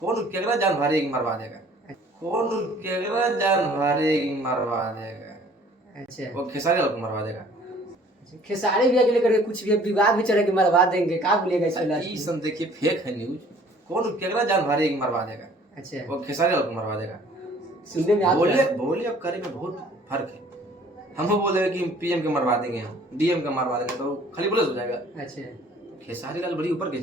कौन केकरा जान मारेगी मरवा देगा, कौन केकरा जान मारेगी मरवा देगा। अच्छा वो खेसारी लाल को मरवा देगा। खेसारी भैया के लेकर कुछ भी विवाद भी चले कि मरवा देंगे, क्या बोलेगा इस वाला? ये सब देखिए फेक है न्यूज। कौन केकरा जान मारेगी मरवा देगा। अच्छा वो खेसारी लाल को मरवा देगा। सुनने में आता है। बोले अब करे में बहुत फर्क है। हम लोग बोलेंगे कि पीएम के मरवा देंगे, हम डीएम का मरवा देंगे तो खाली बोले हो जाएगा। अच्छा खेसारी लाल बड़ी ऊपर की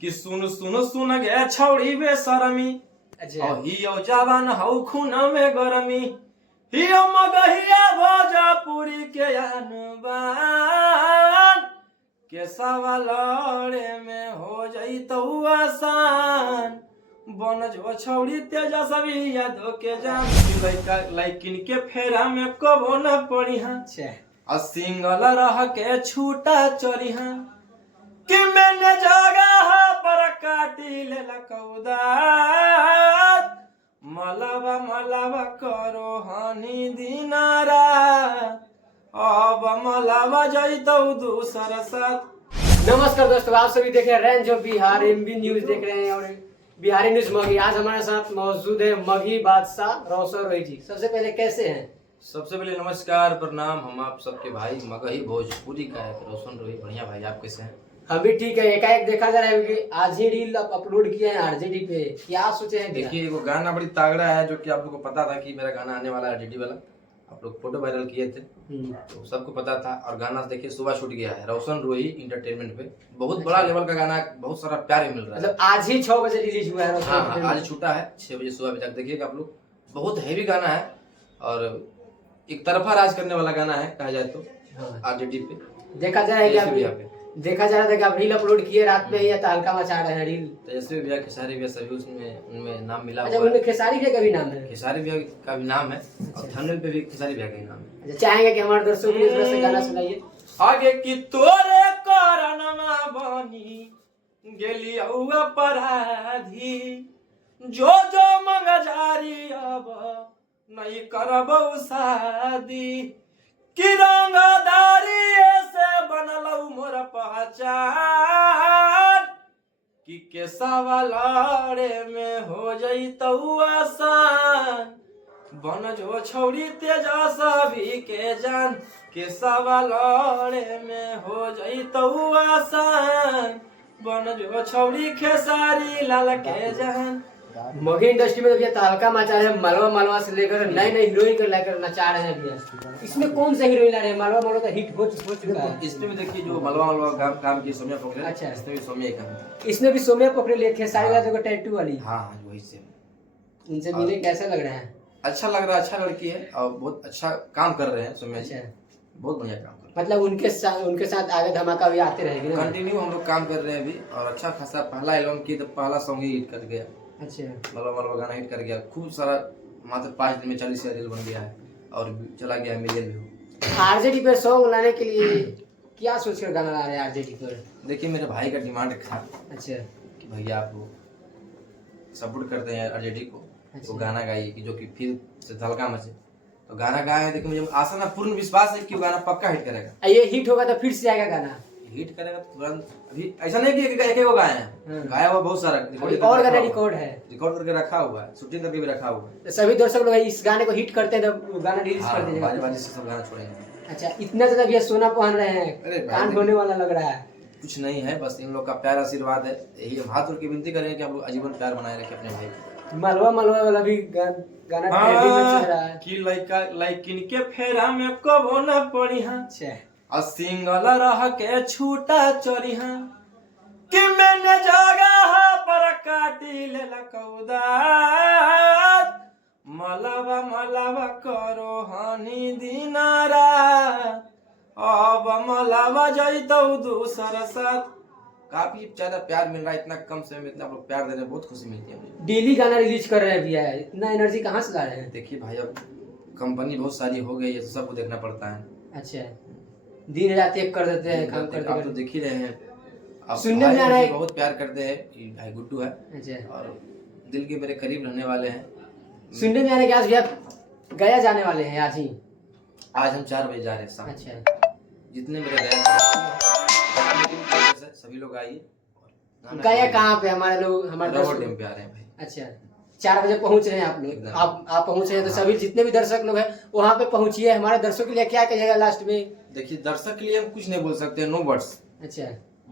कि सुन सुन सुन गे छौड़ी बेशरमी, अच्छा हियो जवान हौ खून में गरमी, हियो मगहिया भोजपुरी के अनबान, के सवा लड़े में हो जइतौ आसान, बन जो छौड़ी तेजस्वी यादव के जान, लइकिन के फेरा में कबो न पड़िहा, अच्छा सिंगल रह के छूटा चोरिहा, कि मैंने जगह पर काटी ले लकौदात, मलावा मलावा करो हनी दिनारा, अब मलावा जइतौ दूसर साथ। नमस्कार दोस्तों, आप सभी देख रहे हैं जो बिहार एमबी न्यूज देख रहे हैं और बिहारी न्यूज मगही। आज हमारे साथ मौजूद है मगही बादशाह रोशन रोही जी। सबसे पहले कैसे हैं? सबसे पहले नमस्कार प्रणाम, हम आप सबके भाई मगही भोजपुरी का है रोशन रोही। बढ़िया भाई, आप कैसे हैं? हम भी ठीक है। एकाएक देखा जा रहा है कि आज ही रील अपलोड किए हैं आरजेडी पे, क्या सोचे हैं? देखिए वो गाना बड़ी तागड़ा है, जो कि आप लोगों को पता था कि मेरा गाना आने वाला है आरजेडी वाला। आप लोग फोटो वायरल किए थे तो सबको पता था। और गाना देखिए सुबह शूट गया है रोशन रोही इंटरटेनमेंट पे। बहुत बड़ा लेवल का गाना, बहुत सारा प्यार मिल रहा है। मतलब आज ही 6 बजे रिलीज हुआ है। हाँ, आज छूटा है 6 बजे सुबह तक देखिएगा आप लोग। बहुत हैवी गाना है और एक तरफा राज करने वाला गाना है कहा जाए तो आरजेडी पे। देखा जा रहा है कि देखा जा रहा था कि आप रील अपलोड किए रात में ही, या तहलका मचा रहे हैं रील। तेजस्वी भैया, खेसारी भैया सभी उसमें उनमें नाम मिला अच्छा, हुआ है। उनमें खेसारी भैया का भी नाम है? खेसारी भैया का भी नाम है और थंबनेल पे भी खेसारी भैया का ही नाम है। अच्छा, चाहेंगे कि हमारे दर्शकों के लिए थोड़ा सा गाना सुनाइए। आगे की तोरे करनमा बनी गेली अपराधी, जो जो मंगजारी अब नहीं करबौ शादी, कि रंगदारी से बनलौ मोर पहचान, कि केसवा लड़े में हो जइतौ आसान, बन जो छौड़ी तेजस्वी के जान, केसवा लड़े में हो जइतौ आसान, बन जो छौड़ी खेसारी लाल के जान। मगही इंडस्ट्री में भैया तहलका मचा रहे हैं। मलवा मलवा से लेकर नए नए हीरोइन को लेकर नचा रहे हैं भैया। इसमें कौन सा हीरोइन ला रहे हैं? मलवा मलवा तो हिट हो चुका है। इसमें भी देखिए जो मलवा मलवा काम की सौम्या पोखरे। अच्छा, इसमें भी सौम्या का है। इसमें भी सौम्या पोखरे लिए खेसारी लाल को टैटू वाली। हाँ वही से। उनसे मिले कैसा लग रहा है? अच्छा लग रहा है, अच्छा लड़की है और बहुत अच्छा काम कर रहे हैं सौम्या जी। अच्छा, बहुत बढ़िया काम कर रहे हैं। मतलब उनके साथ आगे धमाका भी आते रहेगी ना? कंटिन्यू हम लोग काम कर रहे हैं अभी और अच्छा खासा। पहला एल्बम की तो पहला सॉन्ग ही हिट कर गया। अच्छा, मलवा मलवा गाना हिट कर गया। खूब सारा मात्र 5 दिन में 40,000 रील बन गया है और चला गया मिलियन व्यू। आरजेडी पर सॉन्ग लाने के लिए क्या सोचकर गाना ला रहे हैं आरजेडी पर? देखिए मेरे भाई का डिमांड था। अच्छा, कि भैया आप सपोर्ट करते हैं आरजेडी को। तो गाना गाइए कि जो कि फिर से धलका मचे। तो गाना गाए। देखिए मुझे आशा ना पूर्ण विश्वास है कि वो गाना पक्का हिट करेगा। ये हिट होगा तो फिर से आएगा गाना? हिट करेगा तो तुरंत। अभी ऐसा नहीं कि एक एक गाए हैं, गाया हुआ बहुत सारा और गाना रिकॉर्ड है, रिकॉर्ड करके रखा हुआ है, शूटिंग करके भी रखा हुआ है। तो सभी दर्शक लोग इस गाने को हिट करते हैं तो गाना रिलीज कर देंगे। बाजी बाजी से सब गाना छोड़ेंगे। अच्छा, इतना ज्यादा भैया सोना पहन रहे हैं, कान होने वाला लग रहा है। कुछ नहीं है, बस इन लोग का प्यार आशीर्वाद है। यही हम हाथ जोड़ के विनती करेंगे कि आप लोग आजीवन प्यार बनाए रखें अपने भाई को। मलवा मलवा वाला भी गाना ट्रेंडिंग में चल रहा है कि लइकिन के फेरा में कबो न पड़िहा। अच्छा, और सिंगल रह के छूटा चोरिहा, कि मैंने जगह पर काटी ले लकौदात, मलावा मलावा करो हनी दिनारा, अब मलावा जइतौ दूसर साथ। काफी ज्यादा प्यार मिल रहा है। इतना कम समय में इतना आप लोग प्यार दे रहे हैं, बहुत खुशी मिलती है मुझे। डेली गाना रिलीज कर रहे हैं भैया, इतना एनर्जी कहाँ से ला रहे हैं? देखिए भाई अब कंपनी बहुत सारी हो गई है तो सबको देखना पड़ता है। अच्छा, दिन रात एक कर देते हैं काम करते। आप तो देख ही रहे हैं। सुनने में आ रहा है बहुत प्यार करते हैं कि भाई गुड्डू है। अच्छा, और दिल के मेरे करीब रहने वाले हैं। सुनने में आ रहा है कि आज भैया गया जाने वाले हैं आज ही। आज हम 4 बजे जा रहे हैं शाम। अच्छा, जितने मेरे गया सभी लोग आइए और गए कहाँ पे हमारे लोग, हमारे रबर दर्शक? डैम पे आ रहे हैं भाई। अच्छा, 4 बजे पहुंच रहे हैं आप लोग। एकदम। आप पहुंच रहे हैं तो सभी जितने भी दर्शक लोग हैं वहाँ पे पहुंचिए। हमारे दर्शकों के लिए क्या कहिएगा लास्ट में? देखिए दर्शक के लिए हम कुछ नहीं बोल सकते, नो वर्ड्स। अच्छा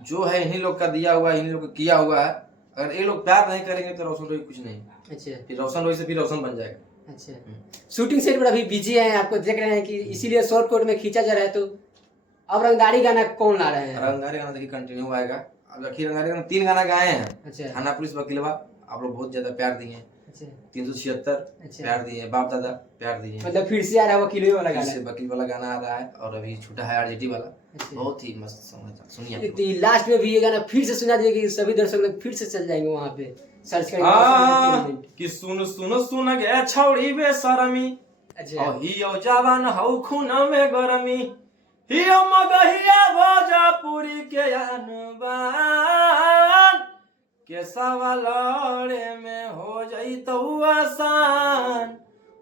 जो है इन्हीं लोग का दिया हुआ है, इन्हीं लोग का किया हुआ है। अगर ये लोग प्यार नहीं करेंगे तो रोशन रोही कुछ नहीं। अच्छा फिर रोशन रोही से फिर रोशन बन जाएगा। अच्छा, शूटिंग सेट पर अभी बिजी हैं, आपको देख रहे हैं कि इसीलिए शॉर्ट कोट में खींचा जा रहा है। तो अब रंगदारी गाना कौन ला रहे हैं? रंगदारी गाना देखिए कंटिन्यू आएगा। अब देखिए रंगदारी गाना 3 गाना गाए हैं। अच्छा थाना पुलिस वकीलवा आप लोग बहुत ज्यादा प्यार दिए हैं। अच्छा, 376 अच्छा। प्यार दिए हैं। बाप दादा प्यार दिए हैं। मतलब फिर से आ रहा है वकील वाला फिर गाना? से वकील वाला गाना आ रहा है और अभी छूटा है आरजेडी वाला। अच्छा। बहुत ही मस्त सॉन्ग है, सुनिए आप लोग। तो लास्ट में भी ये गाना फिर से सुना दीजिए कि सभी दर्शक लोग फिर से चल जाएंगे वहाँ पे, सर्च करेंगे। कि सुन सुन सुन गे छौड़ी बेशरमी, अच्छा और हियो जवान हौ खून में गरमी, हियो मगहिया भोजपुरी के अनबान, के सवालड़े में हो जइतौ आसान,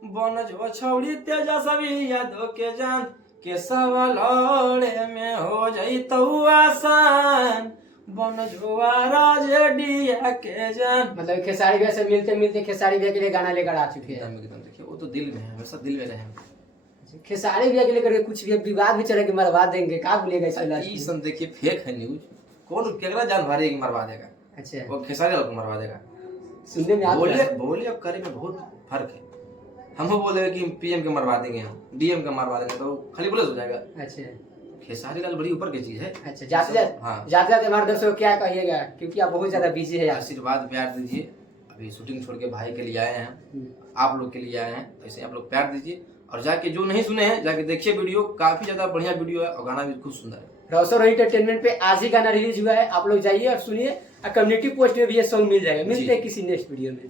बन जो छौड़ी तेजस्वी यादव के जान, के सवालड़े में हो जइतौ आसान, बन जो राजेडिया के जान। मतलब खेसारी भैया से मिलते मिलते खेसारी भैया के लिए गाना लेकर आ चुके हैं। एकदम एकदम देखिए वो तो दिल में है, हमेशा दिल में रहे हैं। खेसारी भैया के लेकर कुछ भी विवाद भी चले कि मरवा देंगे, का बोलेगा इस लास्ट ई में? सब देखिए फेक है न्यूज। कौन केकरा जान मारे कि मरवा देगा? अच्छा, वो खेसारी लाल को मरवा देगा। सुनने में आता बोले है। बोले और करे में बहुत फर्क है। हम वो बोले कि पीएम के मरवा देंगे, हम डीएम का मरवा देंगे तो खाली बोले हो जाएगा। अच्छा खेसारी लाल बड़ी ऊपर की चीज है। अच्छा, जाते जाते हाँ। जाते जाते हमारे दर्शकों को क्या कहिएगा, क्योंकि आप बहुत ज्यादा बिजी है आज। आशीर्वाद प्यार दीजिए। अभी शूटिंग छोड़ के भाई के लिए आए हैं, आप लोग के लिए आए हैं, तो ऐसे आप लोग प्यार दीजिए। और जाके जो नहीं सुने हैं जाके देखिए वीडियो, काफी ज्यादा बढ़िया वीडियो है और गाना भी खूब सुंदर है। रोशन रोही एंटरटेनमेंट पे आज ही गाना रिलीज हुआ है, आप लोग जाइए और सुनिए। और कम्युनिटी पोस्ट में भी ये सॉन्ग मिल जाएगा। मिलते हैं किसी नेक्स्ट वीडियो में।